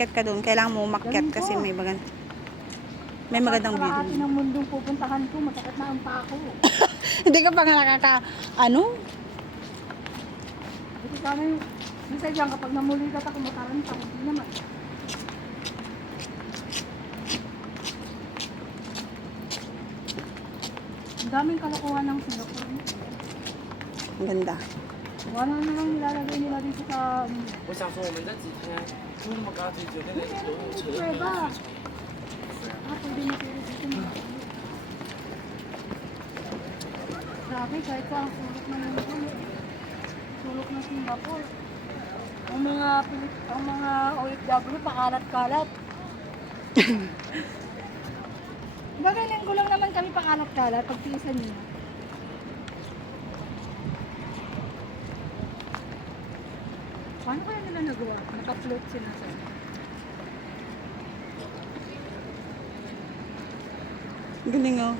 aakyat ka doon. Kailangan mo umakyat kasi may magandang view. Kalahati ng mundong pupuntahan ko, masakit na ang pako. Hindi ka pa nga ano? Kasi sana yung, minsan dyan kapag namuligat ako, mataranta, hindi naman. Ang daming kalokohan ng Singapore. Ang ganda. Wala na lang nilalagay nila dito sa... 我想说我们在几天就那么高级酒店的游泳池 Pwede. Pwede na pwede dito. Grabe, kahit sa sulok na sulok ng Singapore. Ang mga OFW, pakalat-kalat. Gagaling ko lang naman kami pakalat-kalat, pagtiisan nyo. Paano kaya nila nagawa? Naka-float sila sa... Galing oh.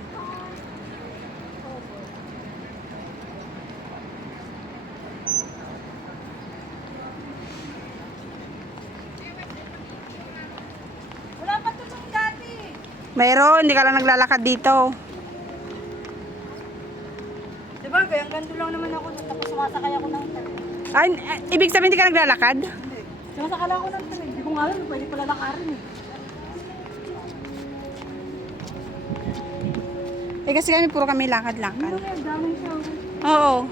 Wala pa tulong dati. Mayroon, hindi ka lang naglalakad dito. Diba, kaya ganito lang naman ako. Tapos sumasakay ako ng train. Ay, ibig sabihin hindi ka naglalakad? Hindi. Sumasakay lang ako ng train. Hindi ko nga alam, pwede pala lakarin eh. Eh kasi puro kami Ano lakad-lakad. nga, daming siya. Oo.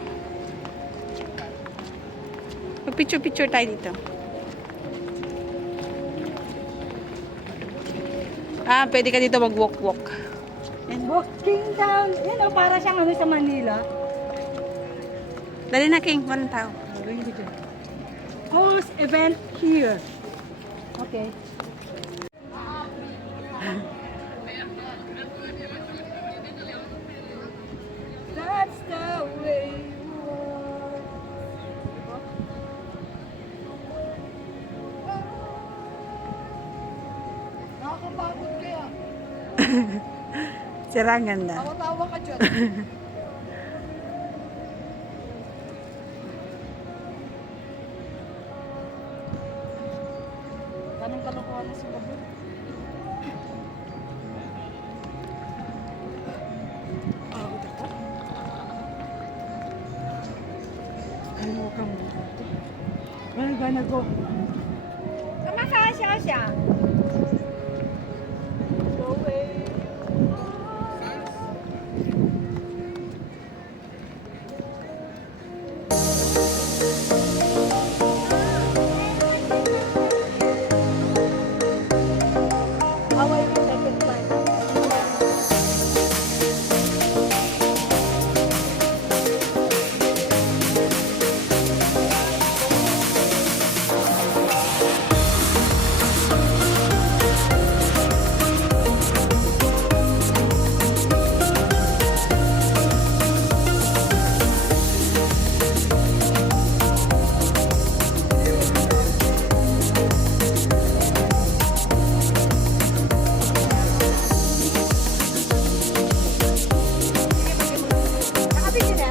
Mag-picture-picture tayo dito. Ah, pwede ka dito mag-walk-walk. Walking down. Yan o, para siyang ano sa Manila. Dali na, King. Walang tao. Host event here. Okay. That's the way you are. Nakakapagod kaya. Sira, ang ganda. Tawa-tawa ka dyan. Ganun kalokohan na sila doon. Ano ka mo? We're gonna go. Kamasasya siya. So away. Away mo second time. Nakabili na?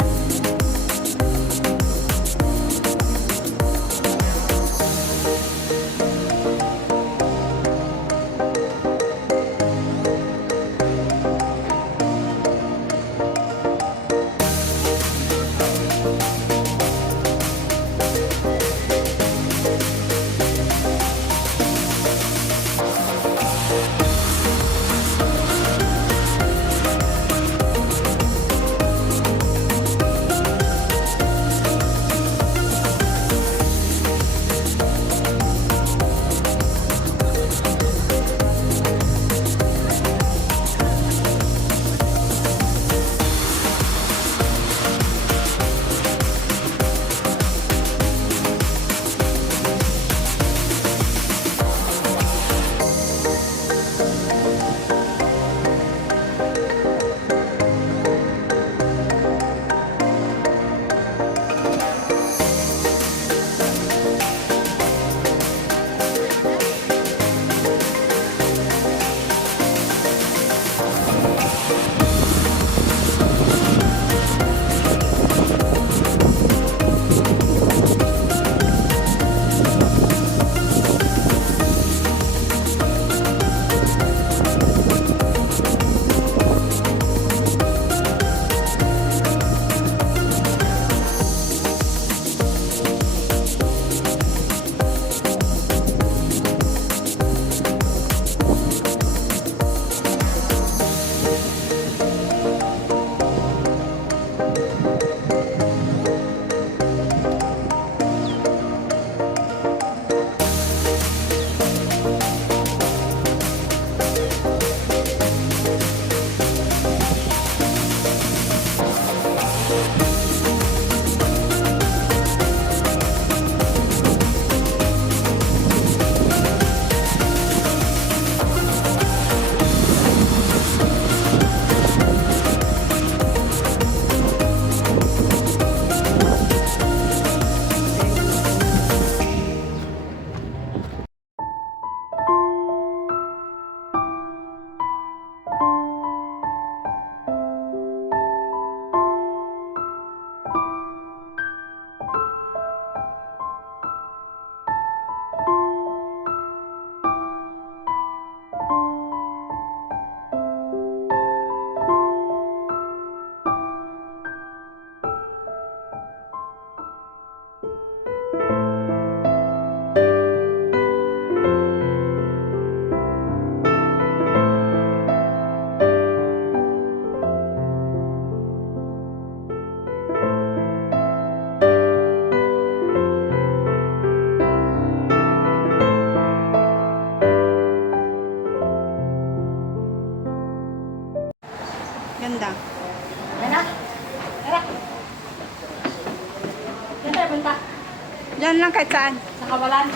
banda. Ayan na. Tara. Diyan tayo punta. Diyan lang kahit saan. Sa Kawalan.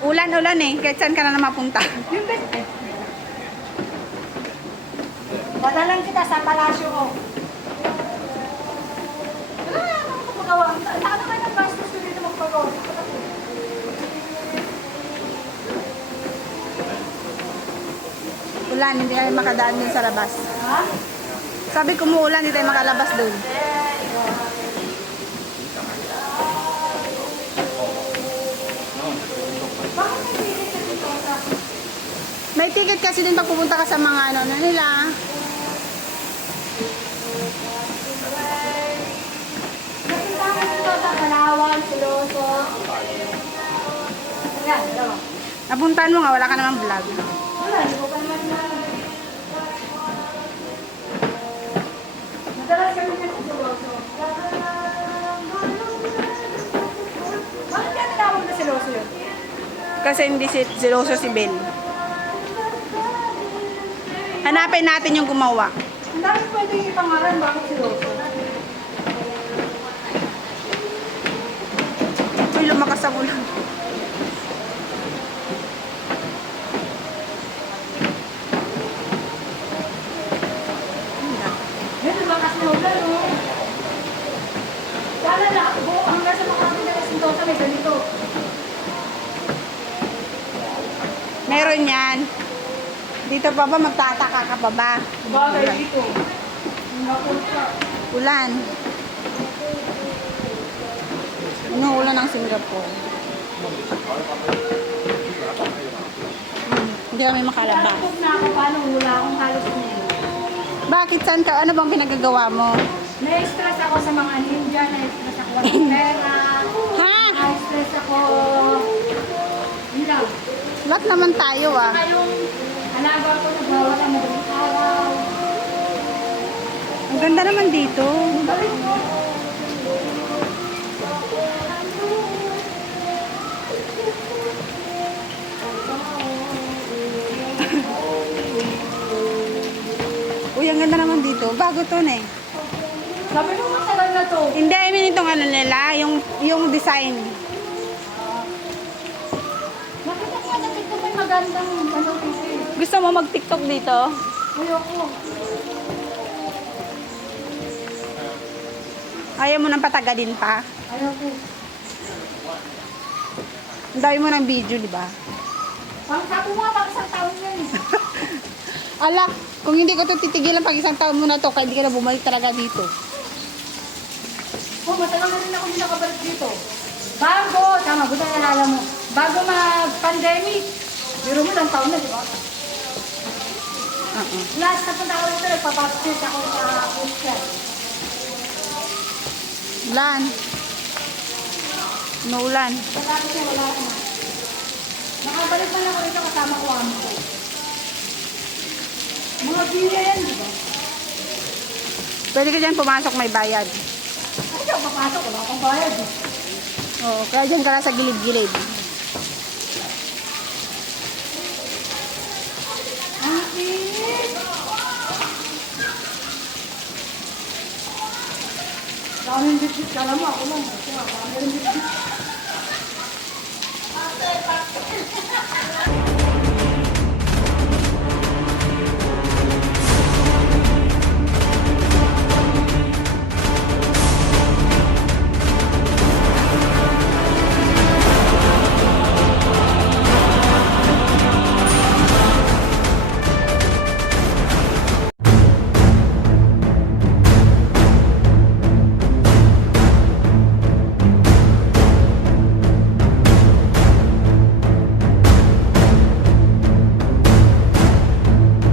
Ulan-ulan eh. Kahit saan ka na mapunta. Yung best eh. Dadalan kita sa palasyo ko. Wala na ako magawa. Ano kayo ng bastos ko dito magpagawa? Ulan, hindi kami makadaan dun sa labas. Ha? Sabi ko umuulan, hindi tayo makalabas dun. Bakit may ticket ka dito? May ticket kasi dun pag pupunta ka sa mga ano nila. Nakita ko dito sa Palawan, Siloso. Ayan, dalawa. Napuntahan mo nga, wala ka namang vlog. Wala, hindi ko pa naman na. Madalas kami dyan sa Siloso. Bakit kaya tinawag na Siloso yun? Kasi hindi siloso si Bel. Hanapin natin yung gumawa. Ang dami pwedeng ipangalan, bakit Siloso? Uy, lumakas ang ulan. Yan, lumakas na ulan, oh. Sana na, buo hanggang sa makakapit na Sentosa, may ganito. Meron yan. Dito pa ba, magtataka ka pa ba? Bagay dito. Napunta. Ulan. Inuulan ng Singapore. Hindi kami makalabas. Nakapag na ako, paano wala akong halos na yun. Bakit saan ka? Ano bang pinagagawa mo? Na-stress ako sa mga ninja, na-stress ako sa pera, Ha? na-stress ako. Yun lang. Lahat naman tayo ah. Saka yung alaga ko nagwawala ng madaling araw. Ang ganda naman dito. Ang galing mo. Uy, ang ganda naman dito. Bago to na eh. Sabi ko matagal na to. Hindi, I mean itong ano nila, yung design. Nakita ko na dito may magandang ano dito eh. Gusto mo mag-TikTok dito? Ayoko. Ayaw mo nang patagalin pa? Ayoko. Ang dami mo ng video, di ba? Pang sabi mo, pang isang taon yan. Alak, kung hindi ko to titigilan pag isang taon mo na to, kaya hindi ka na bumalik talaga dito. Oh, matagal na rin ako hindi nakabalik dito. Bago, tama, buta nalala mo. Bago mag-pandemic. Biro mo lang taon na, di ba? Last na punta ako dito, nagpapapsis ako sa Christian. Ulan. Naulan. Katapos niya, wala na. Nakabalik man ako dito kasama ko amo ko. Mga bilya yan, di ba? Pwede ka dyan pumasok, may bayad. Ay, siya, papasok, wala akong bayad. Eh. Oo, kaya dyan ka lang sa gilid-gilid. Ang init! Daming bitbit, kala mo ako lang. Daming bitbit.